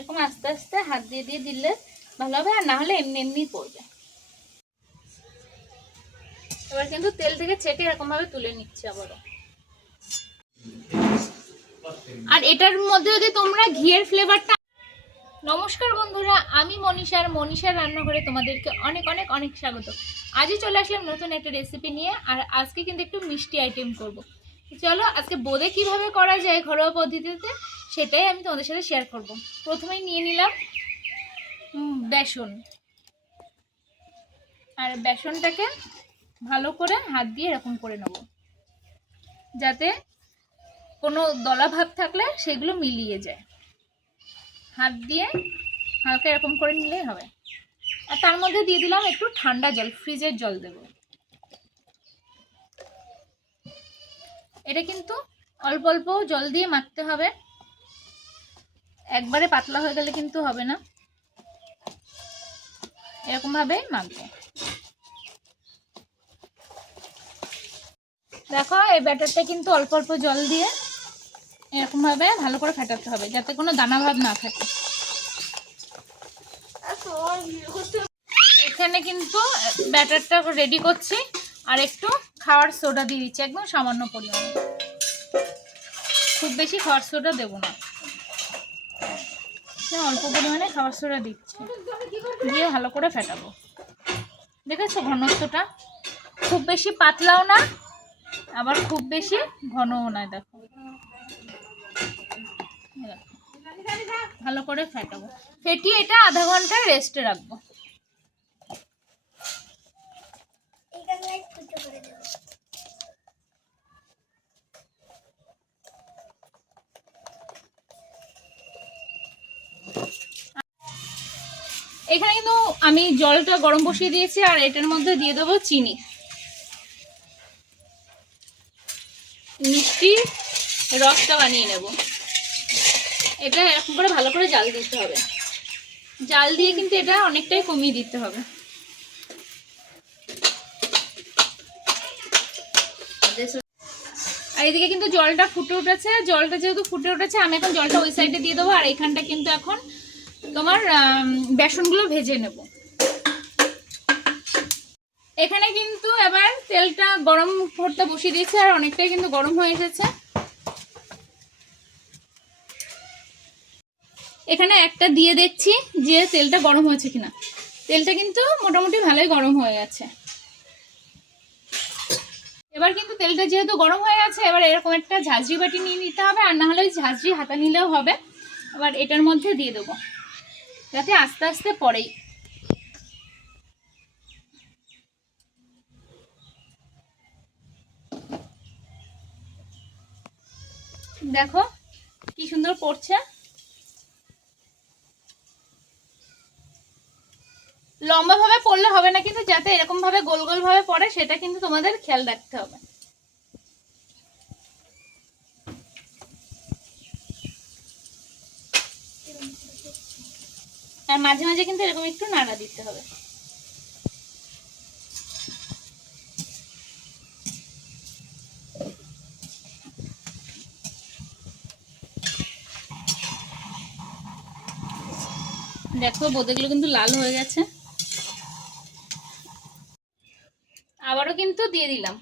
এরকম আস্তে আস্তে হাত দিয়ে দিয়ে দিলে ভালো হবে, আর না হলে এমনি এমনি পড়বে এবার কিন্তু তেল থেকে ছেটে এরকম ভাবে তুলে নিচ্ছে আবারও। আর এটার মধ্যে যদি তোমরা ঘিয়ের ফ্লেভারটা নমস্কার বন্ধুরা, আমি মনীষার মনীষার রান্নাঘরে তোমাদেরকে অনেক অনেক অনেক স্বাগত। আজই চলে আসলাম নতুন একটা রেসিপি নিয়ে, আর আজকে কিন্তু একটু মিষ্টি আইটেম করব। চলো, আজকে বোঁদে কীভাবে করা যায় ঘরোয়া পদ্ধতিতে? সেটাই আমি তোমাদের সাথে শেয়ার করব। প্রথমেই নিয়ে নিলাম বেসন। আর বেসনটাকে ভালো করে হাত দিয়ে এরকম করে নেব। যাতে কোনো দলা ভাব থাকলে সেগুলো মিলিয়ে যায়। হাত দিয়ে হালকা এরকম করে নিলেই হবে। আর তার মধ্যে দিয়ে দিলাম একটু ঠান্ডা জল, ফ্রিজের জল দেব। এটা কিন্তু অল্প অল্প জল দিয়ে মাখতে হবে। একবারে পাতলা হয়ে গেলে কিন্তু হবে না। এরকম ভাবে মাখবো। দেখো, এই ব্যাটারটা কিন্তু অল্প অল্প জল দিয়ে এরকম ভাবে ভালো করে ফেটাতে হবে, যাতে কোনো দানা ভাব না থাকে। এখানে কিন্তু ব্যাটারটা রেডি করছি, আর একটু খাওয়ার সোডা দিয়ে দিচ্ছি, একদম সামান্য পরিমাণে। খুব বেশি খাওয়ার সোডা দেবো না। অল্প পরিমাণে খাবার সোডা দিচ্ছি। দিয়ে ভালো করে ফেটাবো। দেখেছ ঘনত্বটা? খুব বেশি পাতলাও না, আবার খুব বেশি ঘনও নয় দেখো। ভালো করে ফেটাবো। ফেটিয়ে এটা আধা ঘণ্টা রেস্টে রাখব। এখানে কিন্তু আমি জলটা গরম বসিয়ে দিয়েছি আর এটার মধ্যে দিয়ে দেবো চিনি। মিষ্টি রসটা বানিয়ে নেব। এটা এরকম করে ভালো করে জাল দিতে হবে। জাল দিয়ে কিন্তু এটা অনেকটাই কমিয়ে দিতে হবে। আর এদিকে কিন্তু জলটা ফুটে উঠেছে। জলটা যেহেতু ফুটে উঠেছে, আমি এখন জলটা ওই সাইডে দিয়ে দেবো। আর এখানটা কিন্তু এখন তোমার বেসনগুলো ভেজে নেব। এখানে কিন্তু এবার তেলটা গরম করতে বসিয়ে দিয়েছে, আর অনেকটাই কিন্তু গরম হয়ে এসেছে। এখানে একটা দিয়ে দেখছি যে তেলটা গরম হয়েছে কিনা। তেলটা কিন্তু মোটামুটি ভালোই গরম হয়ে গেছে। এবার কিন্তু তেলটা যেহেতু গরম হয়ে গেছে, এবার এরকম একটা ঝাঁঝরি বাটি নিয়ে নিতে হবে, আর না হলে ওই ঝাঁঝরি হাতা নিলেও হবে। এবার এটার মধ্যে দিয়ে দেবো। যাতে আস্তে আস্তে পড়েই দেখো কি সুন্দর পড়ছে। লম্বা ভাবে পড়লে হবে না, কিন্তু যাতে এরকম ভাবে গোল গোল ভাবে পড়ে, সেটা কিন্তু তোমাদের খেয়াল রাখতে হবে। আর মাঝে মাঝে কিন্তু এরকম একটু নাড়া দিতে হবে। দেখো, বোঁদেগুলো কিন্তু লাল হয়ে গেছে। আবারও কিন্তু দিয়ে দিলাম।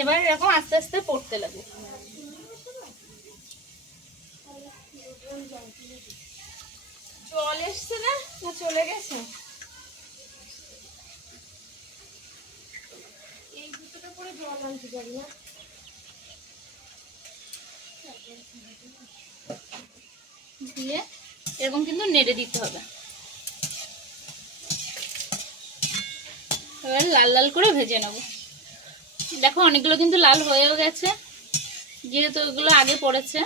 এবার এরকম আস্তে আস্তে পড়তে লাগে জল এসছে না? না চলে গেছে? এই দুটোটা করে জল আনতে পারি না দিয়ে এরকম কিন্তু নেড়ে দিতে হবে। এবার লাল লাল করে ভেজে নেব। দেখো, অনেকগুলো কিন্তু লাল হয়েও গেছে, যেহেতু ওগুলো আগে পড়েছে।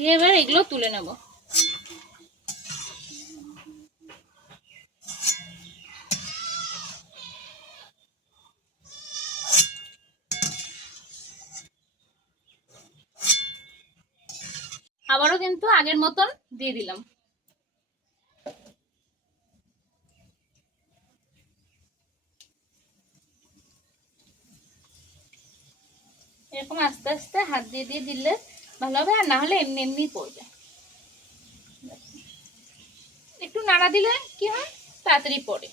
দিয়ে এবার এগুলো তুলে নেব। আবারও কিন্তু আগের মতন দিয়ে দিলাম। এরকম আস্তে আস্তে হাত দিয়ে দিয়ে দিলে ভালো হবে আর না হলে এমনি এমনি পড়বে একটু নাড়া দিলে কি হয়? তাড়াতাড়ি পড়ে।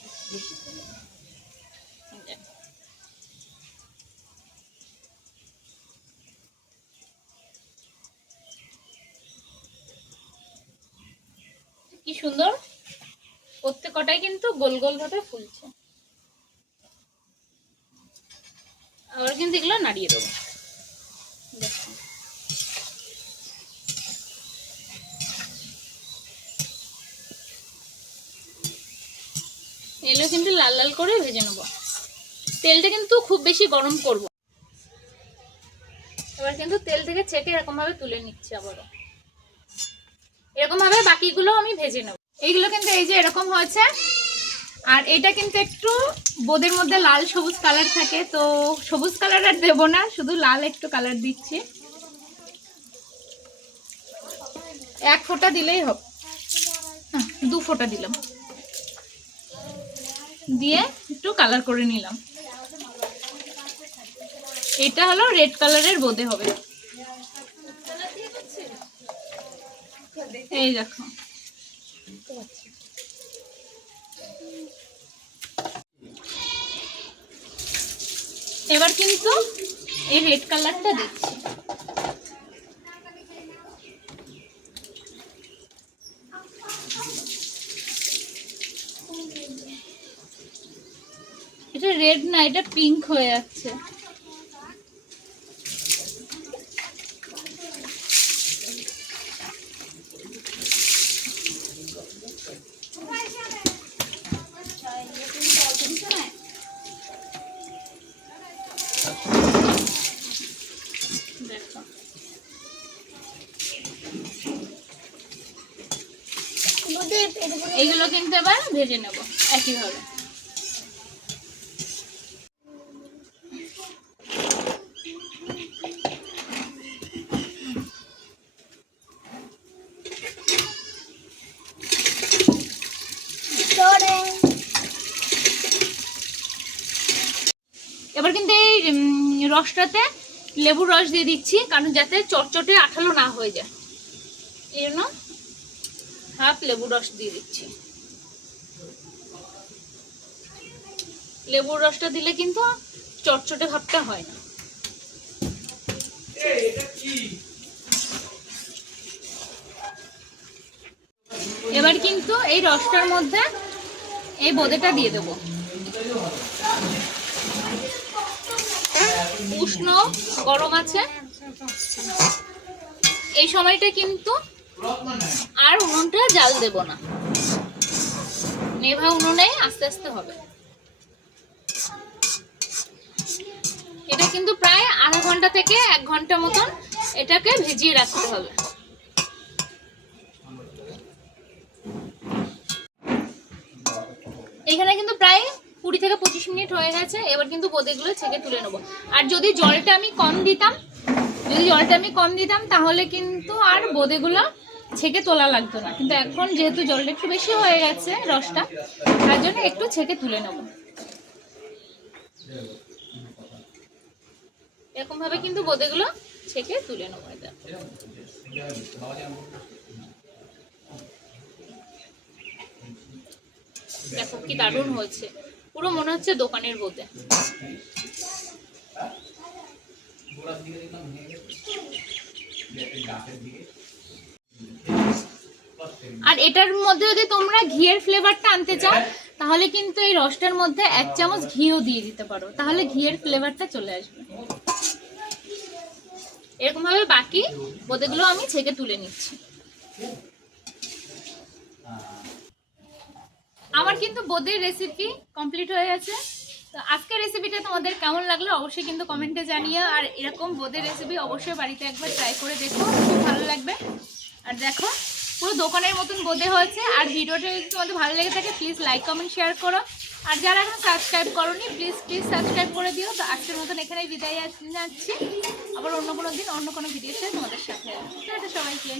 কি সুন্দর? প্রত্যেক প্রত্যেকটাই কিন্তু গোল গোল ভাবে ফুলছে। আবার কিন্তু এগুলো নাড়িয়ে দেবো দেখো এগুলো কিন্তু লাল করে ভেজে নেব। তেলটা কিন্তু খুব বেশি গরম করব। এবার কিন্তু তেল থেকে ছেঁকে এরকম ভাবে তুলে নিচ্ছি আবারও। এরকম ভাবে বাকিগুলো আমি ভেজে নেব। এইগুলো কিন্তু এই যে এরকম হয়েছে। আর এটা কিন্তু একটু বোদের মধ্যে লাল সবুজ কালার থাকে তো সবুজ কালার আর দেবো না শুধু লাল একটু কালার দিচ্ছি। এক ফোঁটা দিলেই হবে। আহ, দু ফোঁটা দিলাম। দিয়ে একটু কালার করে নিলাম। এটা হলো রেড কালারের বোদে হবে। এই দেখো। এবার কিন্তু এই রেড কালারটা দিচ্ছি। এটা রেড না এটা পিঙ্ক হয়ে যাচ্ছে। দেখো। এইগুলো কিন্তু এবার ভেজে নেব একইভাবে এবার কিন্তু এই উম, রসটাতে লেবুর রস দিয়ে দিচ্ছি কারণ যাতে চটচটে আঠালো না হয়ে যায়। এই জন্য হাফ লেবুর রস দিয়ে দিচ্ছি। লেবুর রসটা দিলে কিন্তু চটচটে ভাবটা হয় না। এবার কিন্তু এই রসটার মধ্যে এই বোঁদেটা দিয়ে দেবো। উষ্ণ, গরম আছে। এই সময়টা কিন্তু আর উনুনটা জাল দেব না। নেভা উনুনে আস্তে আস্তে হবে। এটা কিন্তু প্রায় আধা ঘণ্টা থেকে এক ঘণ্টা মতন এটাকে ভিজিয়ে রাখতে হবে। এখানে কিন্তু প্রায় কুড়ি থেকে পঁচিশ মিনিট হয়ে গেছে, এবার কিন্তু বোঁদেগুলো ছেঁকে তুলে নেব। আর যদি জলটা আমি কম দিতাম, যদি জলটা আমি কম দিতাম, তাহলে কিন্তু আর বোঁদেগুলো ছেঁকে তোলা লাগতো না। কিন্তু এখন যেহেতু জলটা একটু বেশি হয়ে গেছে রসটা, তার জন্য একটু ছেঁকে তুলে নেব। এরকম ভাবে কিন্তু বোঁদেগুলো ছেঁকে তুলে নেব দেখো কি দারুণ হয়েছে। পুরো মনে হচ্ছে দোকানের বোঁদে আর এটার মধ্যে যদি তোমরা ঘিয়ের ফ্লেভারটা আনতে চাও, তাহলে কিন্তু এই রসটার মধ্যে এক চামচ ঘিও দিয়ে দিতে পারো। তাহলে ঘিয়ের ফ্লেভারটা চলে আসবে। এরকম ভাবে বাকি বোঁদেগুলো আমি ছেঁকে তুলে নিচ্ছি। আমার কিন্তু বোঁদের রেসিপি কমপ্লিট হয়ে গেছে। তো আজকের রেসিপিটা তোমাদের কেমন লাগল অবশ্যই কিন্তু কমেন্টে জানিও। আর এরকম বোঁদের রেসিপি অবশ্যই বাড়িতে একবার ট্রাই করে দেখো, খুব ভালো লাগবে। আর দেখো, পুরো দোকানের মতন বোঁদে হয়েছে। আর ভিডিওটা যদি তোমাদের ভালো লেগে থাকে প্লিজ লাইক কমেন্ট শেয়ার করো। আর যারা এখন সাবস্ক্রাইব করোনি প্লিজ প্লিজ সাবস্ক্রাইব করে দিও। তো আজকের মতন এখানেই বিদায় যাচ্ছি আবার অন্য কোনো দিন, অন্য কোনো ভিডিওতে তোমাদের সাথে। সবাইকে।